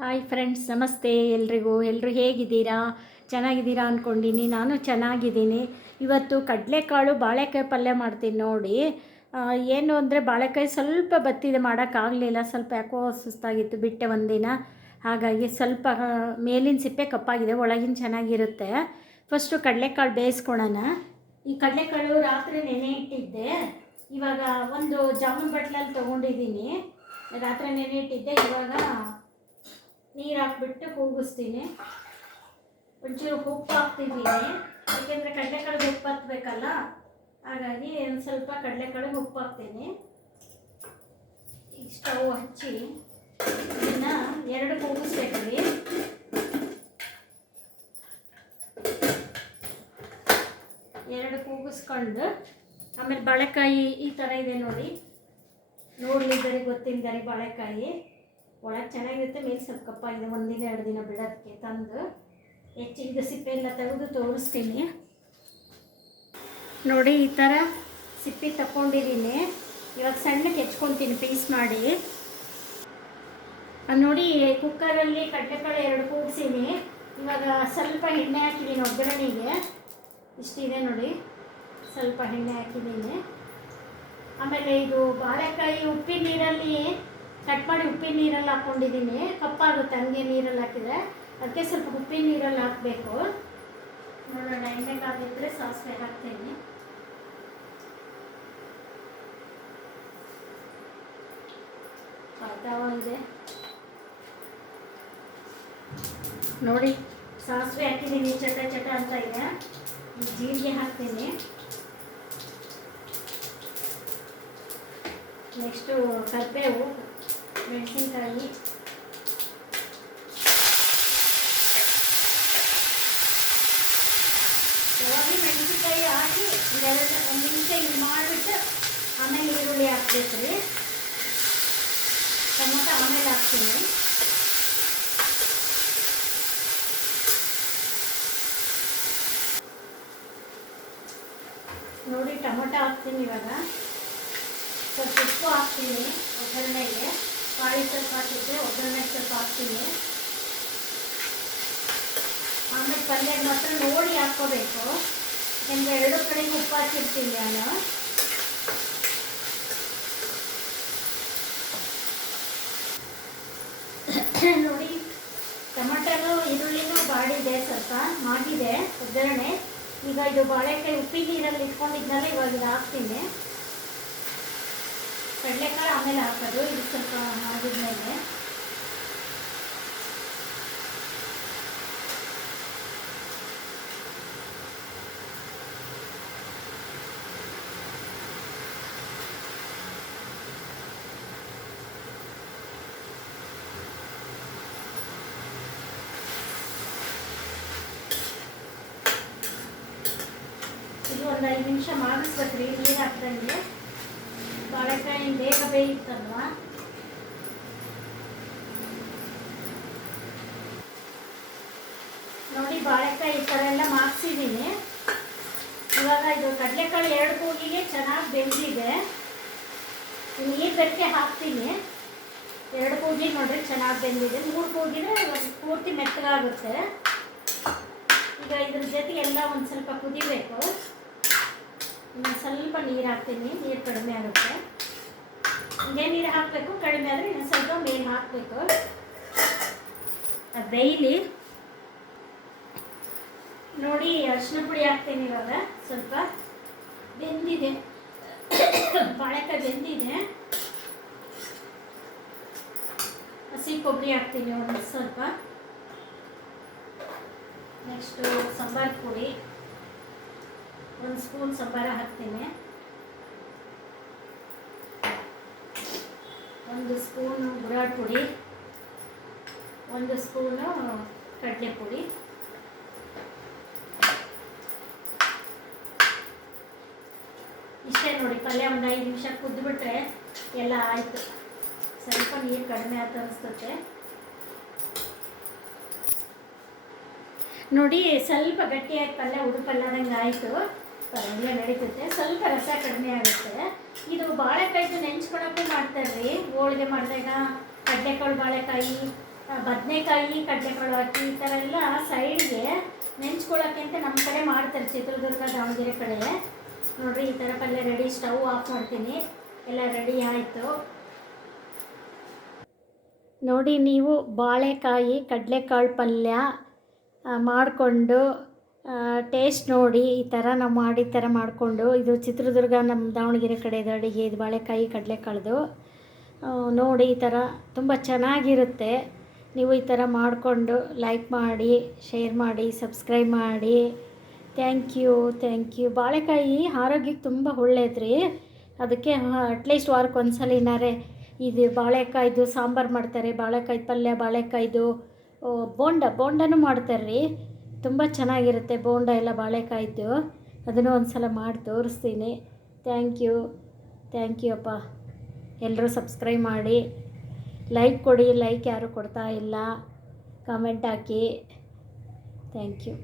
Hi friends, ನಮಸ್ತೆ ಎಲ್ಲರೂ ಹೇಗಿದ್ದೀರಾ? ಚೆನ್ನಾಗಿದ್ದೀರಾ ಅಂದ್ಕೊಂಡಿನಿ. ನಾನು ಚೆನ್ನಾಗಿದ್ದೀನಿ. ಇವತ್ತು ಕಡಲೆಕಾಳು ಬಾಳೆಕಾಯಿ ಪಲ್ಯ ಮಾಡ್ತೀನಿ ನೋಡಿ. ಏನು ಅಂದರೆ ಬಾಳೆಕಾಯಿ ಸ್ವಲ್ಪ ಬತ್ತಿದೆ, ಮಾಡೋಕ್ಕಾಗಲಿಲ್ಲ. ಸ್ವಲ್ಪ ಯಾಕೋ ಸುಸ್ತಾಗಿತ್ತು, ಬಿಟ್ಟೆ ಒಂದಿನ. ಹಾಗಾಗಿ ಸ್ವಲ್ಪ ಮೇಲಿನ ಸಿಪ್ಪೆ ಕಪ್ಪಾಗಿದೆ, ಒಳಗಿನ ಚೆನ್ನಾಗಿರುತ್ತೆ. ಫಸ್ಟು ಕಡಲೆಕಾಳು ಬೇಯಿಸ್ಕೊಳ್ಳೋಣ. ಈ ಕಡಲೆಕಾಳು ರಾತ್ರಿ ನೆನೆ ಇಟ್ಟಿದ್ದೆ. ಇವಾಗ ಒಂದು ಜಾಮೂನ್ ಬಟ್ಲಲ್ಲಿ ತೊಗೊಂಡಿದ್ದೀನಿ. ರಾತ್ರಿ ನೆನೆ ಇಟ್ಟಿದ್ದೆ. ಇವಾಗ ನೀರು ಹಾಕ್ಬಿಟ್ಟು ಕೂಗಿಸ್ತೀನಿ. ಒಂಚೂರು ಉಪ್ಪು ಹಾಕ್ತಿದ್ದೀನಿ, ಯಾಕೆಂದರೆ ಕಡಲೆಕಾಳಿಗೆ ಉಪ್ಪು ಹತ್ತಬೇಕಲ್ಲ. ಹಾಗಾಗಿ ಒಂದು ಸ್ವಲ್ಪ ಕಡಲೆಕಾಳಿಗೆ ಉಪ್ಪು ಹಾಕ್ತೀನಿ. ಈಗ ಸ್ಟವ್ ಹಚ್ಚಿ ಇದನ್ನು 2 ಕೂಗಿಸ್ಬೇಕ್ರಿ. ಎರಡು ಕೂಗಿಸ್ಕೊಂಡು ಆಮೇಲೆ ಬಾಳೆಕಾಯಿ ಈ ಥರ ಇದೆ ನೋಡಿ. ನೋಡಲಿದ್ದಾರೆ ಗೊತ್ತಿದ್ದಾರೆ. ಬಾಳೆಕಾಯಿ ಒಳಗೆ ಚೆನ್ನಾಗಿರುತ್ತೆ, ಮೇಲೆ ಸ್ವಲ್ಪ ಕಪ್ಪಾಗಿದೆ. 1 ದಿನ 2 ದಿನ ಬಿಡೋದಕ್ಕೆ ತಂದು ಹೆಚ್ಚಿಗೆ ಸಿಪ್ಪೆ ಎಲ್ಲ ತೆಗೆದು ತೋರಿಸ್ತೀನಿ ನೋಡಿ. ಈ ಥರ ಸಿಪ್ಪೆ ತಗೊಂಡಿದ್ದೀನಿ. ಇವಾಗ ಸಣ್ಣಕ್ಕೆ ಹೆಚ್ಕೊತೀನಿ ಪೀಸ್ ಮಾಡಿ. ನೋಡಿ, ಕುಕ್ಕರಲ್ಲಿ ಕಡಲೆಕಾಳು 2 ಕೂಗಿಸೀನಿ. ಇವಾಗ ಸ್ವಲ್ಪ ಎಣ್ಣೆ ಹಾಕಿದ್ದೀನಿ ಒಗ್ಗರಣೆಗೆ. ಇಷ್ಟಿದೆ ನೋಡಿ, ಸ್ವಲ್ಪ ಎಣ್ಣೆ ಹಾಕಿದ್ದೀನಿ. ಆಮೇಲೆ ಇದು ಬಾಳೆಕಾಯಿ ಉಪ್ಪಿನ ನೀರಲ್ಲಿ ಕಟ್ ಮಾಡಿ ಉಪ್ಪಿನ ನೀರಲ್ಲಿ ಹಾಕ್ಕೊಂಡಿದ್ದೀನಿ. ಕಪ್ಪಾಗುತ್ತೆ ಹಂಗೆ ನೀರಲ್ಲಿ ಹಾಕಿದರೆ. ಅದಕ್ಕೆ ಸ್ವಲ್ಪ ಉಪ್ಪಿನ ನೀರಲ್ಲಿ ಹಾಕಬೇಕು. ನೋಡೋಣ, ಎಣ್ಣೆಗಾಗಿದ್ದರೆ ಸಾಸಿವೆ ಹಾಕ್ತೀನಿ. ಇದೆ ನೋಡಿ, ಸಾಸಿವೆ ಹಾಕಿದ್ದೀನಿ. ಚಟ ಚಟ ಅಂತ ಇದೆ. ಜೀರಿಗೆ ಹಾಕ್ತೀನಿ. ನೆಕ್ಸ್ಟು ಕರಿಬೇವು, ಮೆಣಸಿನ್ಕಾಯಿ, ಯಾವಾಗಲೂ ಮೆಣಸಿನ್ಕಾಯಿ ಹಾಕಿ ಒಂದು ನಿಮಿಷ ಇದು ಮಾಡಿಬಿಟ್ಟು ಆಮೇಲೆ ಈರುಳ್ಳಿ ಹಾಕ್ಬೇಕು ರೀ. ಟೊಮೊಟೊ ಆಮೇಲೆ ಹಾಕ್ತೀನಿ. ನೋಡಿ, ಟೊಮೊಟೊ ಹಾಕ್ತೀನಿ. ಇವಾಗ ಸ್ವಲ್ಪ ಉಪ್ಪು ಹಾಕ್ತೀನಿ ಒಗ್ಗರಣೆಗೆ. ಕಾಳಿ ಸ್ವಲ್ಪ ಹಾಕಿದ್ದೆ, ಒಗ್ಗರಣೆಗೆ ಸ್ವಲ್ಪ ಹಾಕ್ತೀನಿ. ಆಮೇಲೆ ಪಲ್ಯ ಮಾತ್ರ ನೋಡಿ ಹಾಕ್ಕೋಬೇಕು, ಯಾಕೆಂದರೆ 2 ಕಡೆಗೆ ಉಪ್ಪು ಹಾಕಿರ್ತೀನಿ ನಾನು. ನೋಡಿ, ಟೊಮಟೊನು ಈರುಳ್ಳಿನೂ ಬಾಡಿದೆ, ಸ್ವಲ್ಪ ಮಾಗಿದೆ ಒಗ್ಗರಣೆ. ಈಗ ಇದು ಬಾಳೆಕಾಯಿ ಉಪ್ಪಿನ ನೀರಲ್ಲಿ ಇಟ್ಕೊಂಡಿದ್ನಲ್ಲ, ಇವಾಗ ಇದು ಹಾಕ್ತೀನಿ. ಕಡಲೆಕಾಳು ಆಮೇಲೆ ಹಾಕೋದು. ಇದು ಸ್ವಲ್ಪ ಮಾಡಿದ್ಮೇಲೆ ಇದು ಒಂದು 5 ನಿಮಿಷ ಮಾಡಿಸ್ಬೇಕ್ರಿ ನೀರು ಹಾಕ್ದಂಗೆ. ಬಾಳೆಕಾಯಿ ಬೇಗ ಬೇಯುತ್ತಲ್ವ. ನೋಡಿ, ಬಾಳೆಕಾಯಿ ಈ ಥರ ಎಲ್ಲ ಮಾಡಿಸಿದ್ದೀನಿ. ಇವಾಗ ಇದು ಕಡಲೆಕಾಳು 2 ಕೂಗಿಗೆ ಚೆನ್ನಾಗಿ ಬೆಂದಿದೆ. ನೀರು ಬೆಕ್ಕೆ ಹಾಕ್ತೀನಿ. 2 ಕೂಗಿ ನೋಡ್ರಿ ಚೆನ್ನಾಗಿ ಬೆಂದಿದೆ. 3 ಕೂಗಿದ್ರೆ ಪೂರ್ತಿ ಮೆತ್ತಗಾಗುತ್ತೆ. ಈಗ ಇದ್ರ ಜೊತೆಗೆ ಎಲ್ಲ ಒಂದು ಸ್ವಲ್ಪ ಕುದಿಬೇಕು. ಇನ್ನೊಂದು ಸ್ವಲ್ಪ ನೀರು ಹಾಕ್ತೀನಿ, ನೀರು ಕಡಿಮೆ ಆಗುತ್ತೆ. ಹಿಂಗೆ ನೀರು ಹಾಕಬೇಕು, ಕಡಿಮೆ ಆದರೆ ಇನ್ನೊಂದು ಸ್ವಲ್ಪ ಮೇಲೆ ಹಾಕಬೇಕು. ಡೈಲಿ ನೋಡಿ, ಅರಿಶಿನ ಪುಡಿ ಹಾಕ್ತೀನಿ. ಇವಾಗ ಸ್ವಲ್ಪ ಬೆಂದಿದೆ, ಬಾಳೆಕಾಯಿ ಬೆಂದಿದೆ. ಹಸಿ ಕೊಬ್ಬರಿ ಹಾಕ್ತೀನಿ ಒಂದು ಸ್ವಲ್ಪ. ನೆಕ್ಸ್ಟು ಸಾಂಬಾರು ಪುಡಿ 1 ಸ್ಪೂನ್ ಸಾಂಬಾರು ಹಾಕ್ತೀನಿ. 1 ಸ್ಪೂನು ಗುರಾಳ್ ಪುಡಿ, 1 ಸ್ಪೂನು ಕಡಲೆ ಪುಡಿ. ಇಷ್ಟೇ ನೋಡಿ, ಪಲ್ಯ ಒಂದು 5 ನಿಮಿಷ ಕುದ್ದುಬಿಟ್ರೆ ಎಲ್ಲ ಆಯಿತು. ಸ್ವಲ್ಪ ನೀರು ಕಡಿಮೆ ಆಯ್ತು ಅನಿಸ್ತತೆ ನೋಡಿ. ಸ್ವಲ್ಪ ಗಟ್ಟಿಯಾಗಿ ಪಲ್ಯ ಉಡುಪಲ್ಲದಂಗೆ ಆಯಿತು. ಪಲ್ಯ ನಡೀತೈತೆ, ಸ್ವಲ್ಪ ರಸ ಕಡಿಮೆ ಆಗುತ್ತೆ. ಇದು ಬಾಳೆಕಾಯಿದು ನೆಂಚ್ಕೊಳಕ್ಕೂ ಮಾಡ್ತಾರೆ ರೀ. ಹೋಳಿಗೆ ಮಾಡಿದಾಗ ಕಡಲೆಕಾಳು ಬಾಳೆಕಾಯಿ ಬದನೆಕಾಯಿ ಕಡಲೆಕಾಳು ಹಾಕಿ ಈ ಥರ ಎಲ್ಲ ಸೈಡ್ಗೆ ನೆಂಚ್ಕೊಳ್ಳೋಕ್ಕೆ ಅಂತ ನಮ್ಮ ಕಡೆ ಮಾಡ್ತಾರೆ, ಚಿತ್ರದುರ್ಗ ದಾವಣಗೆರೆ ಕಡೆ. ನೋಡಿರಿ ಈ ಥರ ಪಲ್ಯ ರೆಡಿ. ಸ್ಟವ್ ಆಫ್ ಮಾಡ್ತೀನಿ. ಎಲ್ಲ ರೆಡಿ ಆಯಿತು ನೋಡಿ. ನೀವು ಬಾಳೆಕಾಯಿ ಕಡಲೆಕಾಳು ಪಲ್ಯ ಮಾಡಿಕೊಂಡು ಟೇಸ್ಟ್ ನೋಡಿ. ಈ ಥರ ನಾವು ಮಾಡಿ ಈ ಥರ ಮಾಡಿಕೊಂಡು, ಇದು ಚಿತ್ರದುರ್ಗ ನಮ್ಮ ದಾವಣಗೆರೆ ಕಡೆದು ಅಡುಗೆ. ಇದು ಬಾಳೆಕಾಯಿ ಕಡಲೆಕಾಳ್ದು ನೋಡಿ. ಈ ಥರ ತುಂಬ ಚೆನ್ನಾಗಿರುತ್ತೆ. ನೀವು ಈ ಥರ ಮಾಡಿಕೊಂಡು ಲೈಕ್ ಮಾಡಿ, ಶೇರ್ ಮಾಡಿ, ಸಬ್ಸ್ಕ್ರೈಬ್ ಮಾಡಿ. Thank you. ಬಾಳೆಕಾಯಿ ಆರೋಗ್ಯಕ್ಕೆ ತುಂಬ ಒಳ್ಳೇದ್ರಿ. ಅದಕ್ಕೆ ಅಟ್ಲೀಸ್ಟ್ ವಾರಕ್ಕೆ ಒಂದ್ಸಲಿನಾರೆ ಇದು ಬಾಳೆಕಾಯ್ದು ಸಾಂಬಾರು ಮಾಡ್ತಾರೆ, ಬಾಳೆಕಾಯಿ ಪಲ್ಯ, ಬಾಳೆಕಾಯ್ದು ಬೋಂಡನೂ ಮಾಡ್ತಾರೆ ರೀ. ತುಂಬ ಚೆನ್ನಾಗಿರುತ್ತೆ ಬೋಂಡ ಎಲ್ಲ ಬಾಳೆಕಾಯ್ದು. ಅದನ್ನು ಒಂದು ಸಲ ಮಾಡಿ ತೋರಿಸ್ತೀನಿ. ಥ್ಯಾಂಕ್ ಯು ಅಪ್ಪ. ಎಲ್ಲರೂ ಸಬ್ಸ್ಕ್ರೈಬ್ ಮಾಡಿ, ಲೈಕ್ ಕೊಡಿ. ಲೈಕ್ ಯಾರೂ ಕೊಡ್ತಾ ಇಲ್ಲ. ಕಾಮೆಂಟ್ ಹಾಕಿ. Thank you.